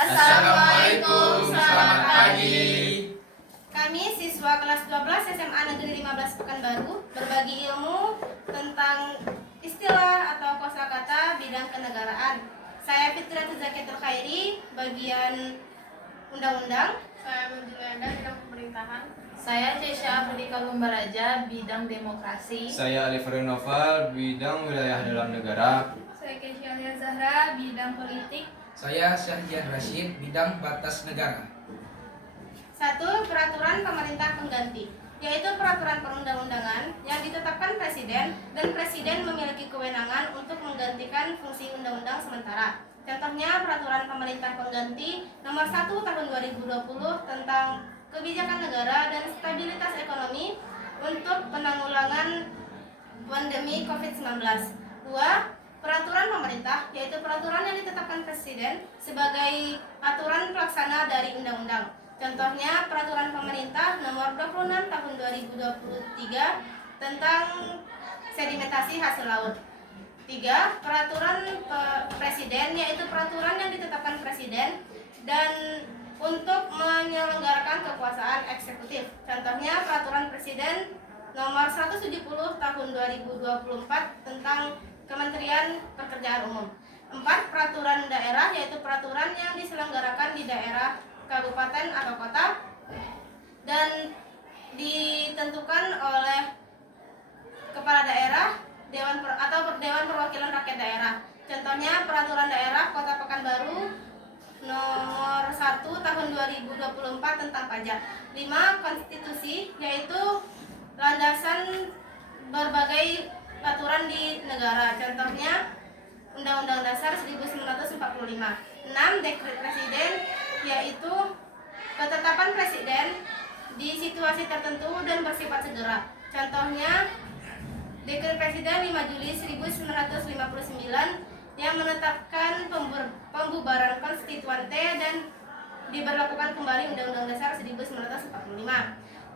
Assalamualaikum, selamat pagi. Kami siswa kelas 12 SMA Negeri 15 Pekanbaru berbagi ilmu tentang istilah atau kosakata bidang kenegaraan. Saya Fitriatul Zakiatul Khairi, bagian undang-undang. Saya Menjulianda, bidang pemerintahan. Saya Cesha Afridika Lumbaraja, bidang demokrasi. Saya Alifarin Noval, bidang wilayah dalam negara. Saya Keisha Alia Zahra, bidang politik. Saya Syahjian Rashid, bidang batas negara. 1. Peraturan pemerintah pengganti, yaitu peraturan perundang-undangan yang ditetapkan Presiden dan Presiden memiliki kewenangan untuk menggantikan fungsi undang-undang sementara. Contohnya peraturan pemerintah pengganti nomor 1 tahun 2020 tentang kebijakan negara dan stabilitas ekonomi untuk penanggulangan pandemi COVID-19. 2. Peraturan pemerintah, yaitu peraturan yang ditetapkan Presiden sebagai aturan pelaksana dari undang-undang. Contohnya peraturan pemerintah nomor 26 tahun 2023 tentang sedimentasi hasil laut. 3. Peraturan Presiden, yaitu peraturan yang ditetapkan Presiden dan untuk menyelenggarakan kekuasaan eksekutif. Contohnya peraturan Presiden nomor 170 tahun 2024 tentang Kementerian Pekerjaan Umum. 4. Peraturan daerah, yaitu peraturan yang diselenggarakan di daerah, kabupaten atau kota dan ditentukan oleh kepala daerah atau Dewan Perwakilan Rakyat Daerah. Contohnya peraturan daerah Kota Pekanbaru nomor 1 tahun 2024 tentang pajak. 5. Konstitusi, yaitu landasan berbagai aturan di negara. Contohnya Undang-Undang Dasar 1945. 6. Dekret Presiden, yaitu ketetapan Presiden di situasi tertentu dan bersifat segera. Contohnya Dekret Presiden 5 Juli 1959 yang menetapkan pembubaran konstituante dan diberlakukan kembali Undang-Undang Dasar 1945.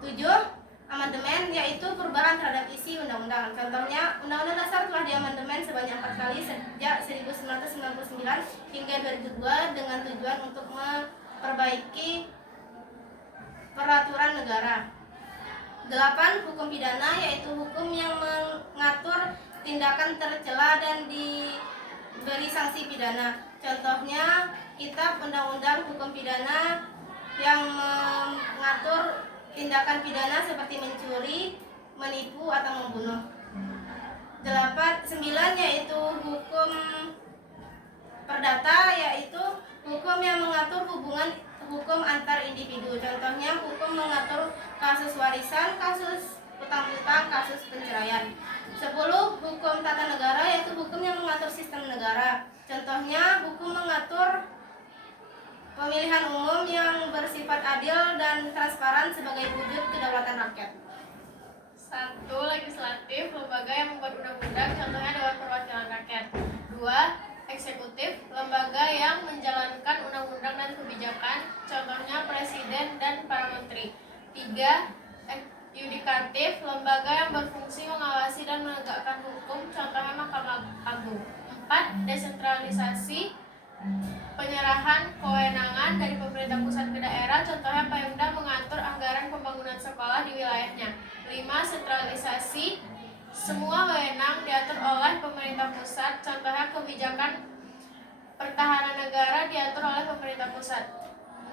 7. Amandemen, yaitu perubahan terhadap isi undang-undang. Contohnya, Undang-Undang Dasar telah diamandemen sebanyak 4 kali sejak 1999 hingga 2002 dengan tujuan untuk memperbaiki peraturan negara. 8. Hukum pidana, yaitu hukum yang mengatur tindakan tercela dan diberi sanksi pidana. Contohnya, Kitab Undang-Undang Hukum Pidana yang mengatur tindakan pidana seperti mencuri, menipu, atau membunuh. 9. Yaitu hukum perdata, yaitu hukum yang mengatur hubungan hukum antar individu. Contohnya hukum mengatur kasus warisan, kasus utang-piutang, kasus perceraian. 10. Hukum tata negara, yaitu hukum yang mengatur sistem negara. Contohnya hukum mengatur pemilihan umum yang bersifat adil dan transparan sebagai wujud kedaulatan rakyat. 1. Legislatif, lembaga yang membuat undang-undang, contohnya Dewan Perwakilan Rakyat. 2. Eksekutif, lembaga yang menjalankan undang-undang dan kebijakan, contohnya Presiden dan para menteri. 3. Yudikatif, lembaga yang berfungsi mengawasi dan menegakkan hukum, contohnya Mahkamah Agung. 4. Desentralisasi, penyerahan kewenangan dari pemerintah pusat ke daerah, contohnya Pemda mengatur anggaran pembangunan sekolah di wilayahnya. 5. Sentralisasi, semua wewenang diatur oleh pemerintah pusat, contohnya kebijakan pertahanan negara diatur oleh pemerintah pusat.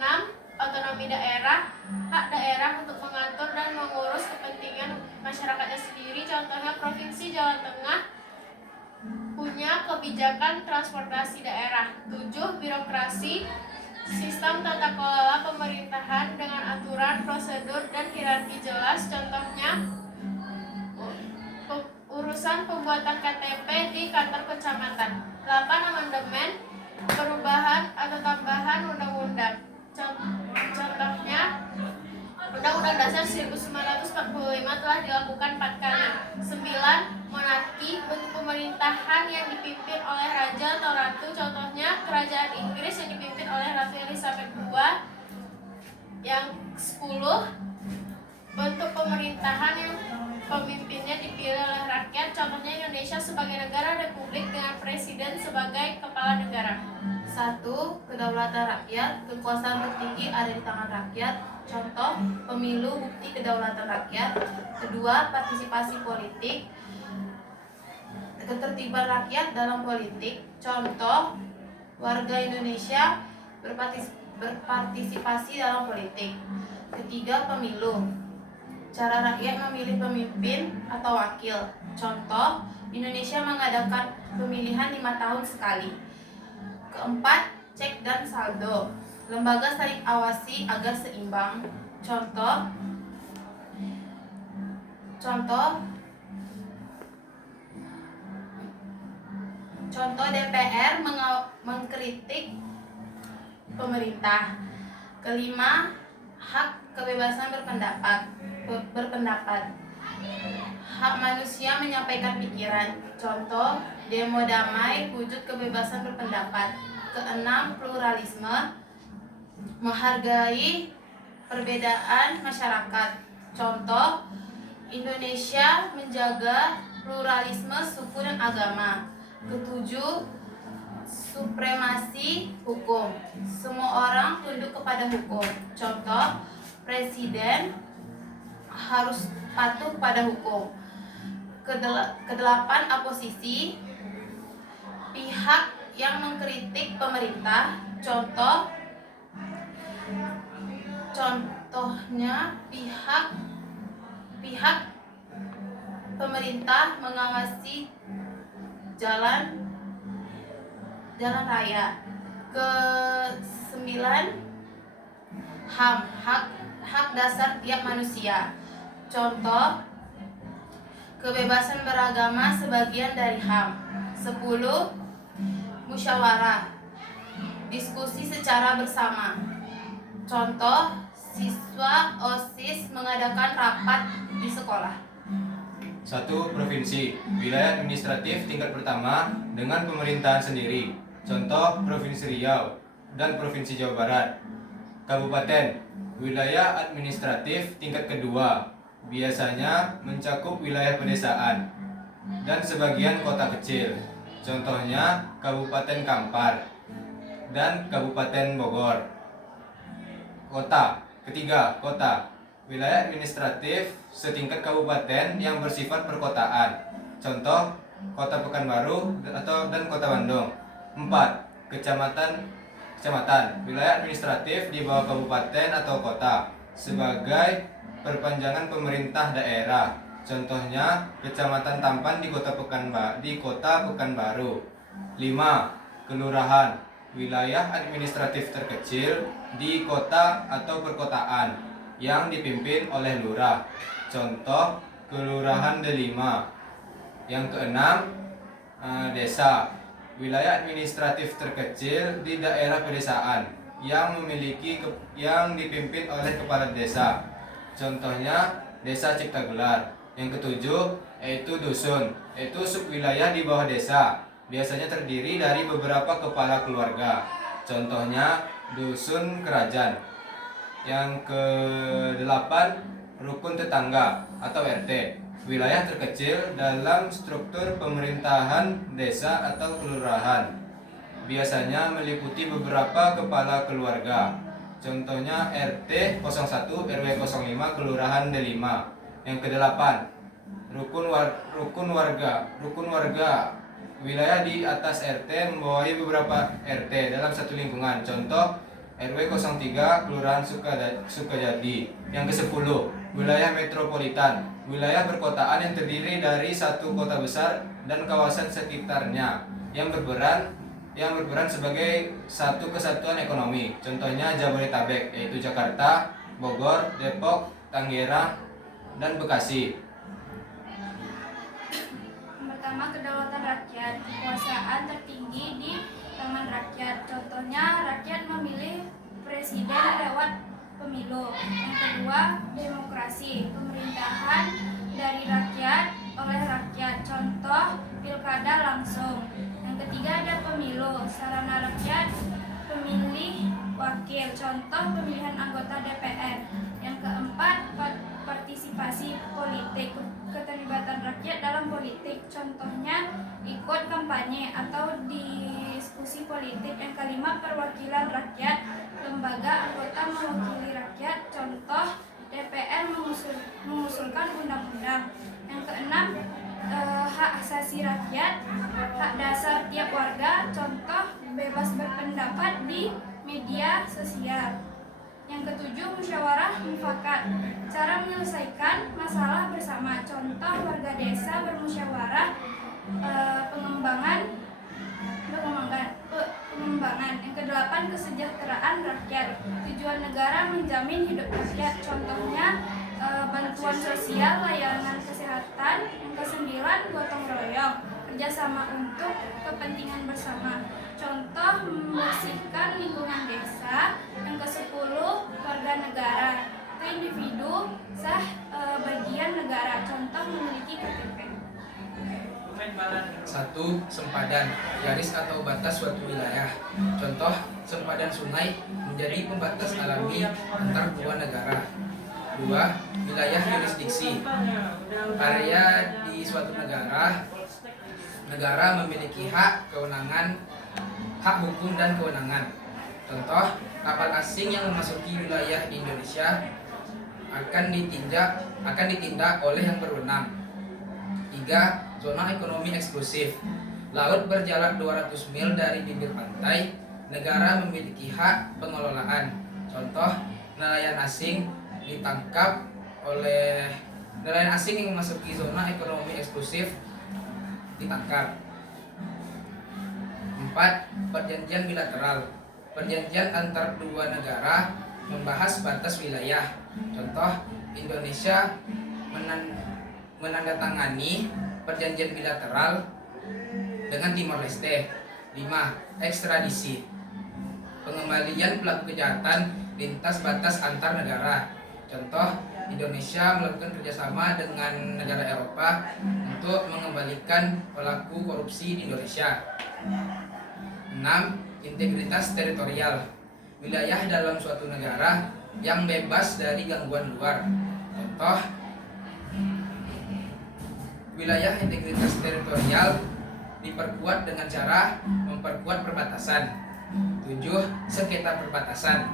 6. Otonomi daerah, hak daerah untuk mengatur dan mengurus kepentingan masyarakatnya sendiri, contohnya Provinsi Jawa Tengah punya kebijakan transportasi daerah. 7. Birokrasi, sistem tata kelola pemerintahan dengan aturan, prosedur, dan hierarki jelas, contohnya urusan pembuatan KTP di kantor kecamatan. 8. Amandemen, perubahan atau tambahan undang-undang. Contohnya Undang-Undang Dasar 1945 telah dilakukan 4 kali. 9. Monarki, bentuk pemerintahan yang dipimpin oleh raja atau ratu, contohnya Kerajaan Inggris yang dipimpin oleh Ratu Elizabeth II. Yang 10. Bentuk pemerintahan yang pemimpinnya dipilih oleh rakyat, contohnya Indonesia sebagai negara republik dengan presiden sebagai kepala negara. 1. Kedaulatan rakyat, kekuasaan tertinggi ada di tangan rakyat. Contoh, pemilu bukti kedaulatan rakyat. 2. Partisipasi politik, ketertiban rakyat dalam politik. Contoh, warga Indonesia berpartisipasi dalam politik. 3. Pemilu, cara rakyat memilih pemimpin atau wakil. Contoh, Indonesia mengadakan pemilihan 5 tahun sekali. 4. Cek dan saldo, lembaga saling awasi agar seimbang. Contoh DPR mengkritik pemerintah. 5. Hak kebebasan berpendapat, hak manusia menyampaikan pikiran. Contoh, demo damai wujud kebebasan berpendapat. 6. Pluralisme, menghargai perbedaan masyarakat. Contoh, Indonesia menjaga pluralisme suku dan agama. 7. Supremasi hukum, semua orang tunduk kepada hukum. Contoh, presiden harus patuh pada hukum. 8. Oposisi, pihak yang mengkritik pemerintah. Contohnya pihak pemerintah mengawasi jalan raya. 9. HAM, hak dasar tiap manusia. Contoh, kebebasan beragama sebagian dari HAM. 10. Musyawarah, diskusi secara bersama. Contoh, siswa OSIS mengadakan rapat di sekolah. 1. Provinsi, wilayah administratif tingkat pertama dengan pemerintahan sendiri. Contoh, Provinsi Riau dan Provinsi Jawa Barat. Kabupaten, wilayah administratif tingkat kedua, biasanya mencakup wilayah pedesaan dan sebagian kota kecil. Contohnya, Kabupaten Kampar dan Kabupaten Bogor. Kota, ketiga, kota, wilayah administratif setingkat kabupaten yang bersifat perkotaan. Contoh, Kota Pekanbaru dan Kota Bandung. 4. Kecamatan, wilayah administratif di bawah kabupaten atau kota sebagai perpanjangan pemerintah daerah. Contohnya, Kecamatan Tampan di Kota Pekanbaru. 5. Kelurahan, wilayah administratif terkecil di kota atau perkotaan yang dipimpin oleh lurah. Contoh, Kelurahan Delima. Yang 6. Desa, wilayah administratif terkecil di daerah pedesaan yang dipimpin oleh kepala desa. Contohnya, Desa Ciptagelar. Yang 7. Yaitu dusun, yaitu subwilayah di bawah desa, biasanya terdiri dari beberapa kepala keluarga. Contohnya, Dusun Kerajaan. Yang ke-8. Rukun tetangga atau RT, wilayah terkecil dalam struktur pemerintahan desa atau kelurahan, biasanya meliputi beberapa kepala keluarga. Contohnya, RT 01 RW 05 Kelurahan D5. Yang ke-8. Rukun warga, wilayah di atas RT membawahi beberapa RT dalam satu lingkungan. Contoh, RW 03 Kelurahan Sukajadi. Yang ke-10. Wilayah metropolitan, wilayah perkotaan yang terdiri dari satu kota besar dan kawasan sekitarnya yang berperan sebagai satu kesatuan ekonomi. Contohnya Jabodetabek, yaitu Jakarta, Bogor, Depok, Tangerang, dan Bekasi. Pertama, kedaulatan rakyat, kekuasaan tertinggi di tangan rakyat. Contohnya, rakyat memilih presiden lewat pemilu. Yang kedua, demokrasi, pemerintahan dari rakyat oleh rakyat. Contoh, pilkada langsung. Yang ketiga, ada pemilu, sarana rakyat pemilih wakil. Contoh, pemilihan anggota DPR. Yang keempat, partisipasi partisipasi politik, keterlibatan rakyat dalam politik. Contohnya ikut kampanye atau diskusi politik. Yang kelima, perwakilan rakyat, lembaga anggota mewakili rakyat. Contoh DPR mengusulkan undang-undang. Yang keenam, hak asasi rakyat, hak dasar tiap warga. Contoh bebas berpendapat di media sosial. Yang ketujuh, musyawarah mufakat, cara menyelesaikan masalah bersama. Contoh warga desa bermusyawarah, pengembangan. Yang kedelapan, kesejahteraan rakyat, tujuan negara menjamin hidup rakyat. Contohnya bantuan sosial, layanan kesehatan. Yang kesembilan, gotong royong, kerjasama untuk kepentingan bersama. Contoh membersihkan lingkungan desa. Yang kesepuluh, warga negara atau individu sah bagian negara. Contoh memiliki KTP. 1. Sempadan, garis atau batas suatu wilayah. Contoh, sempadan sungai menjadi pembatas alami antar dua negara. 2. Wilayah yurisdiksi, area di suatu negara. Negara memiliki hak, kewenangan, hak hukum dan kewenangan. Contoh, kapal asing yang memasuki wilayah Indonesia akan ditindak oleh yang berwenang. 3. Zona ekonomi eksklusif, laut berjarak 200 mil dari bibir pantai. Negara memiliki hak pengelolaan. Contoh, nelayan asing yang memasuki zona ekonomi eksklusif ditangkap. 4. Perjanjian bilateral, perjanjian antar dua negara membahas batas wilayah. Contoh, Indonesia menandatangani perjanjian bilateral dengan Timor Leste. 5. Ekstradisi, pengembalian pelaku kejahatan lintas batas antar negara. Contoh, Indonesia melakukan kerjasama dengan negara Eropa untuk mengembalikan pelaku korupsi di Indonesia. 6. Integritas teritorial, wilayah dalam suatu negara yang bebas dari gangguan luar. Contoh, wilayah integritas teritorial diperkuat dengan cara memperkuat perbatasan. 7. Sengketa perbatasan,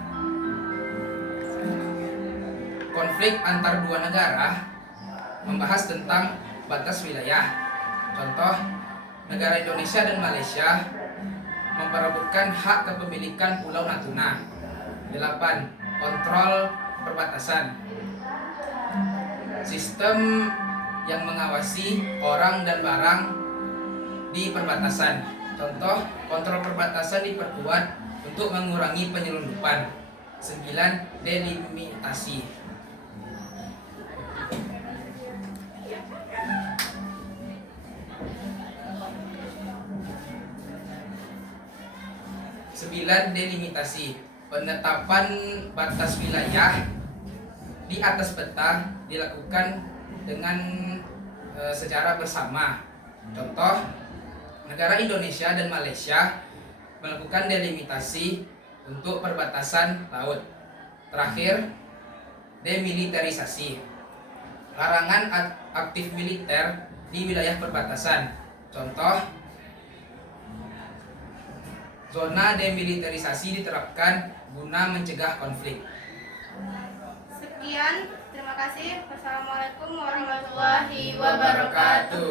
konflik antar dua negara membahas tentang batas wilayah. Contoh, negara Indonesia dan Malaysia memperebutkan hak kepemilikan Pulau Natuna. 8. Kontrol perbatasan, sistem yang mengawasi orang dan barang di perbatasan. Contoh, kontrol perbatasan diperkuat untuk mengurangi penyelundupan. 9. Delimitasi, penetapan batas wilayah di atas peta dilakukan dengan secara bersama. Contoh, negara Indonesia dan Malaysia melakukan delimitasi untuk perbatasan laut. Terakhir, demilitarisasi, larangan aktif militer di wilayah perbatasan. Contoh, zona demilitarisasi diterapkan guna mencegah konflik. Sekian, terima kasih. Wassalamualaikum warahmatullahi warahmatullahi wabarakatuh. wabarakatuh.